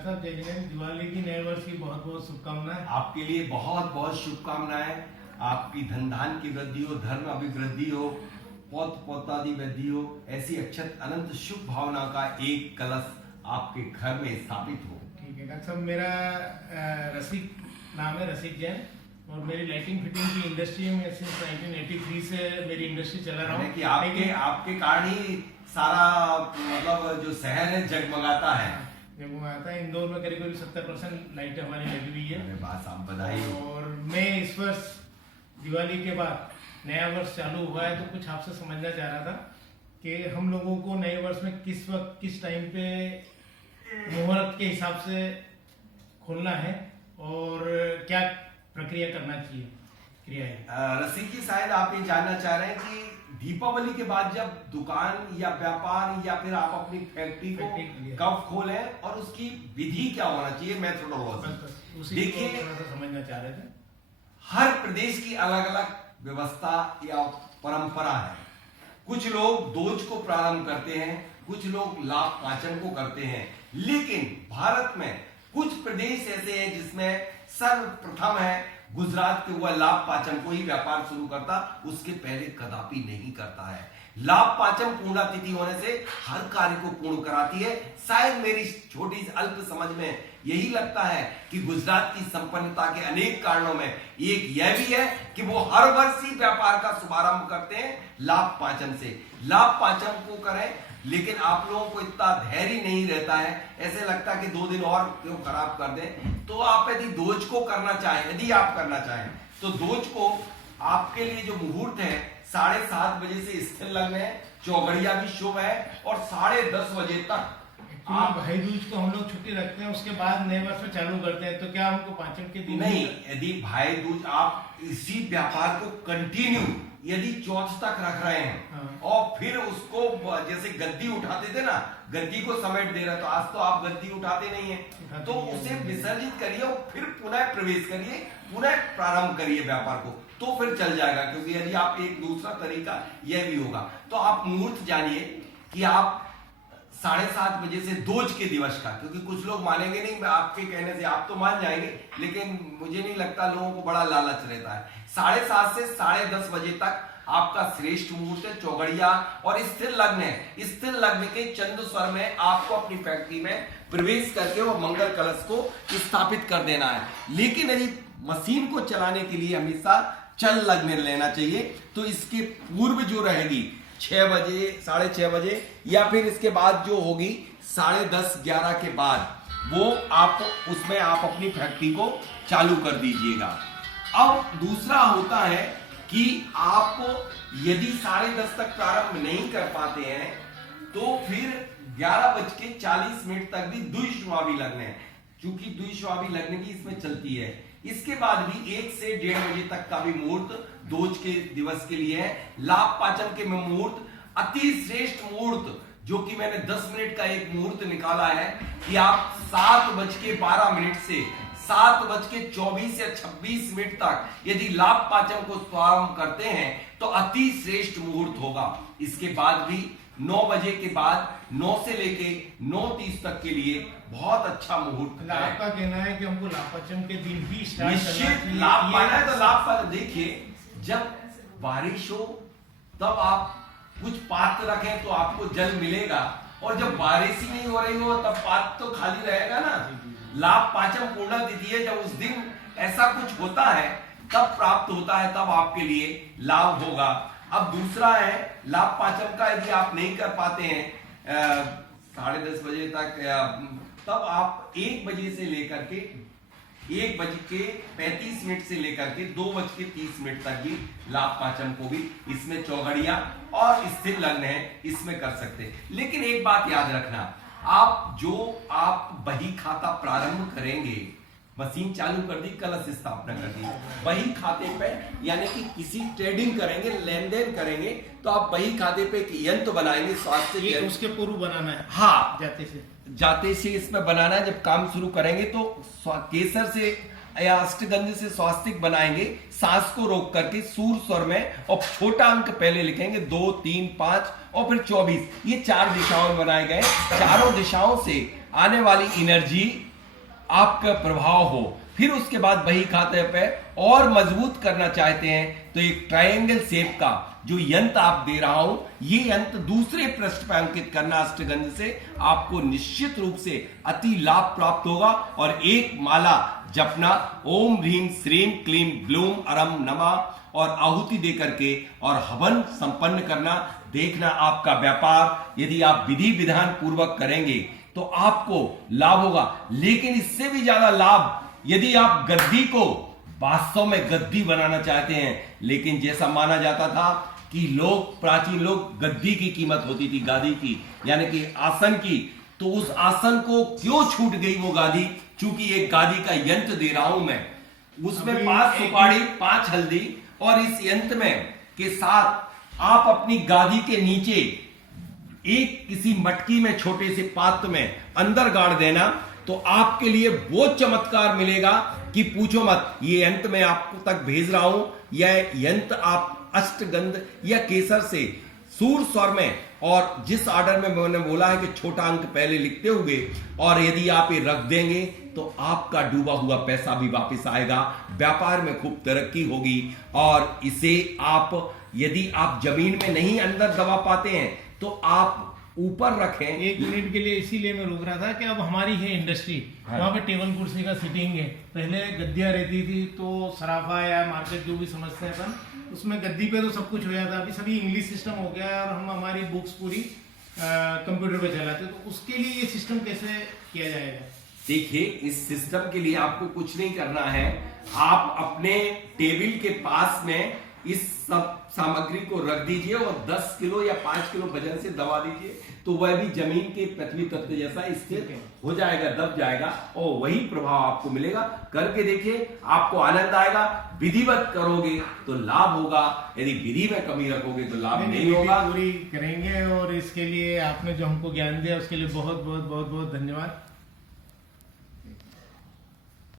Doctor साहब जय जिनेंद्र, दिवाली की नए वर्ष की बहुत बहुत शुभकामनाएं। आपके लिए बहुत बहुत शुभकामनाएं। आपकी धन धान की वृद्धि हो, धर्म अभिवृद्धि हो, पौत पौतादि वृद्धि हो, ऐसी अक्षत अनंत शुभ भावना का एक कलश आपके घर में स्थापित हो। ठीक है डॉक्टर साहब, मेरा रसिक नाम है, रसिक जैन, और मेरी लाइटिंग फिटिंग की इंडस्ट्री में सिंस 1983 से मेरी इंडस्ट्री चला रहा हूँ। कि आपके कारण ही सारा मतलब जो शहर है जगमगाता है। जगमगाता है। इंदौर में करीब 70% लाइटें हमारी लगी हुई है। बात आप बधाई हो। और मैं इस वर्ष दिवाली के बाद नया वर्ष चालू हुआ है, तो कुछ आपसे समझना चाह रहा था कि हम लोगों को नए वर्ष में किस वक्त किस टाइम पे मुहूर्त के हिसाब से खोलना है और क्या प्रक्रिया करना चाहिए, क्रियाएं। रसिक जी, शायद आप ये जानना चाह रहे हैं कि दीपावली के बाद जब दुकान या व्यापार या फिर आप अपनी फैक्ट्री को कब खोलें और उसकी विधि क्या होना चाहिए, मेथोडोलॉजी। देखिए, समझना चाह रहे थे। हर प्रदेश की अलग अलग व्यवस्था या परंपरा है। कुछ लोग दोज को प्रारंभ करते हैं, कुछ लोग लाभ पाचन को करते हैं, लेकिन भारत में कुछ प्रदेश ऐसे हैं जिसमें सर्वप्रथम है गुजरात के, वह लाभ पाचन को ही व्यापार शुरू करता, उसके पहले कदापि नहीं करता है। लाभ पाचन पूर्णा तिथि होने से हर कार्य को पूर्ण कराती है। शायद मेरी छोटी अल्प समझ में यही लगता है कि गुजरात की संपन्नता के अनेक कारणों में एक यह भी है कि वो हर वर्ष ही व्यापार का शुभारंभ करते हैं लाभ पाचन से। लाभ पाचन को करें, लेकिन आप लोगों को इतना धैर्य नहीं रहता है, ऐसे लगता है कि 2 दिन और क्यों खराब कर दें। तो आप यदि दोज को करना चाहें, यदि आप करना चाहें तो दोज को आपके लिए जो मुहूर्त है 7:30 बजे से स्थिर लग्न है, चौघड़िया भी शुभ है, और 10:30 बजे तक आप भाई दूज को हम लोग छुट्टी रखते हैं, उसके बाद नए वर्ष में चालू करते हैं, तो क्या हमको पाचन के दिन नहीं, यदि भाई दूज आप इसी व्यापार को कंटिन्यू यदि चौथ तक रख रहे हैं और फिर उसको जैसे गद्दी उठाते थे ना, गद्दी को समेट दे रहे, तो आज तो आप गद्दी उठाते नहीं है, तो उसे विसर्जित करिए और फिर पुनः प्रवेश करिए, पुनः प्रारंभ करिए व्यापार को, तो फिर चल जाएगा। क्योंकि यदि आप एक दूसरा तरीका यह भी होगा, तो आप मुहूर्त जानिए कि आप 7:30 बजे से दोज के दिवस का, क्योंकि कुछ लोग मानेंगे नहीं, मैं आपके कहने से आप तो मान जाएंगे, लेकिन मुझे नहीं लगता, लोगों को बड़ा लालच रहता है। 7:30 से 10:30 बजे तक आपका श्रेष्ठ मुहूर्त है, चौघड़िया और स्थिर लग्न है। स्थिर लग्न के चंद्र स्वर में आपको अपनी फैक्ट्री में प्रवेश करके वो मंगल कलश को स्थापित कर देना है। लेकिन यदि मशीन को चलाने के लिए हमेशा चल लग्न लेना चाहिए, तो इसके पूर्व जो रहेगी 6 बजे, 6:30 बजे, या फिर इसके बाद जो होगी 10:30, 11 के बाद, वो आप उसमें आप अपनी फैक्ट्री को चालू कर दीजिएगा। अब दूसरा होता है कि आप यदि 10:30 तक प्रारंभ नहीं कर पाते हैं, तो फिर 11:40 तक भी द्विश्वावी लग्न है, क्योंकि द्विश्वावी लग्न भी इसमें चलती है। इसके बाद भी 1 से 1:30 बजे तक का भी मुहूर्त दोज के दिवस के लिए है। लाभ पाचन के मुहूर्त अति श्रेष्ठ मुहूर्त, जो कि मैंने 10 मिनट का एक मुहूर्त निकाला है कि आप 7:12 से 7:24 या 26 तक यदि लाभ पाचन को प्रारंभ करते हैं तो अति श्रेष्ठ मुहूर्त होगा। इसके बाद भी 9 बजे के बाद 9 से लेके 9:30 तक के लिए बहुत अच्छा मुहूर्त है। आपका कहना है कि हमको लाभ पाचन के दिन भी निश्चित लाभ पाना है, तो लाभ पाना। देखिए, जब बारिश हो तब आप कुछ पात्र रखें तो आपको जल मिलेगा, और जब बारिश ही नहीं हो रही हो तब पात्र तो खाली रहेगा ना। लाभ पाचन पूर्णा तिथि है, जब उस दिन ऐसा कुछ होता है तब प्राप्त होता है, तब आपके लिए लाभ होगा। अब दूसरा है लाभ पाचन का, यदि आप नहीं कर पाते हैं 10:30 बजे तक, तब आप 1 बजे से लेकर के 1:35 से लेकर के 2:30 तक भी लाभ पाचन को भी इसमें चौघड़िया और स्थिर लग्न है, इसमें कर सकते हैं। लेकिन एक बात याद रखना, आप बही खाता प्रारंभ करेंगे, मशीन चालू कर दी, कलश स्थापना कर दी, बही खाते पे यानी कि किसी ट्रेडिंग करेंगे, लेन देन करेंगे, तो आप बही खाते पे एक यंत्र बनाएंगे स्वास्थ्य, उसके पूर्व बनाना है। हाँ, जाते से इसमें बनाना है। जब काम शुरू करेंगे तो केसर से या अष्टगंध से स्वास्तिक बनाएंगे, सांस को रोक करके सूर स्वर में, और छोटा अंक पहले लिखेंगे 2, 3, 5 और फिर 24। ये 4 दिशाओं में बनाए गए। चारों दिशाओं से आने वाली एनर्जी आपका प्रभाव हो। फिर उसके बाद बही खाते पे और मजबूत करना चाहते हैं तो एक ट्रायंगल शेप का जो यंत्र आप दे रहा हूं, ये यंत्र दूसरे पृष्ठ पर अंकित करना अष्टगंध से आपको निश्चित रूप से अति लाभ प्राप्त होगा। और एक माला जपना ओम ह्रीम श्रीम क्लीम ग्लूम अरम नमः और आहुति दे करके और हवन संपन्न करना। देखना आपका व्यापार यदि आप विधि विधान पूर्वक करेंगे तो आपको लाभ होगा। लेकिन इससे भी ज्यादा लाभ यदि आप गद्दी को वास्तव में गद्दी बनाना चाहते हैं। लेकिन जैसा माना जाता था कि प्राचीन लोग गद्दी की कीमत होती थी गादी की, यानी कि आसन की, तो उस आसन को क्यों छूट गई वो गादी? चूंकि एक गादी का यंत्र दे रहा हूं मैं, उसमें 5 सुपारी 5 हल्दी और इस यंत्र में के साथ आप अपनी गादी के नीचे एक किसी मटकी में छोटे से पात्र में अंदर गाड़ देना तो आपके लिए वो चमत्कार मिलेगा कि पूछो मत। ये यंत्र मैं आपको तक भेज रहा हूं, यह यंत्र आप अष्टगंध या केसर से सूर स्वर में, और जिस ऑर्डर में मैंने बोला है कि छोटा अंक पहले लिखते हुए, और यदि आप ये रख देंगे तो आपका डूबा हुआ पैसा भी वापस आएगा, व्यापार में खूब तरक्की होगी। और इसे आप यदि आप जमीन में नहीं अंदर दबा पाते हैं तो आप ऊपर रखें। 1 मिनट के लिए इसीलिए मैं रोक रहा था कि अब हमारी है इंडस्ट्री, वहां पे टेबल कुर्सी का सिटिंग है। पहले गद्दियां रहती थी तो सराफा या मार्केट जो भी समझते हैं अपन, उसमें गद्दी पे तो सब कुछ हो जाता। अभी सभी इंग्लिश सिस्टम हो गया है और हम हमारी बुक्स पूरी कंप्यूटर पे चलाते, तो उसके लिए ये सिस्टम कैसे किया जाएगा? देखिए, इस सिस्टम के लिए आपको कुछ नहीं करना है। आप अपने टेबल के पास में इस सब सामग्री को रख दीजिए और 10 किलो या 5 किलो वजन से दबा दीजिए, तो वह भी जमीन के पृथ्वी तत्व जैसा स्थिर हो जाएगा, दब जाएगा और वही प्रभाव आपको मिलेगा। करके देखिए, आपको आनंद आएगा। विधिवत करोगे तो लाभ होगा, यदि विधि में कमी रखोगे तो लाभ नहीं होगा। पूरी करेंगे और इसके लिए आपने जो हमको ज्ञान दिया उसके लिए बहुत बहुत बहुत बहुत धन्यवाद।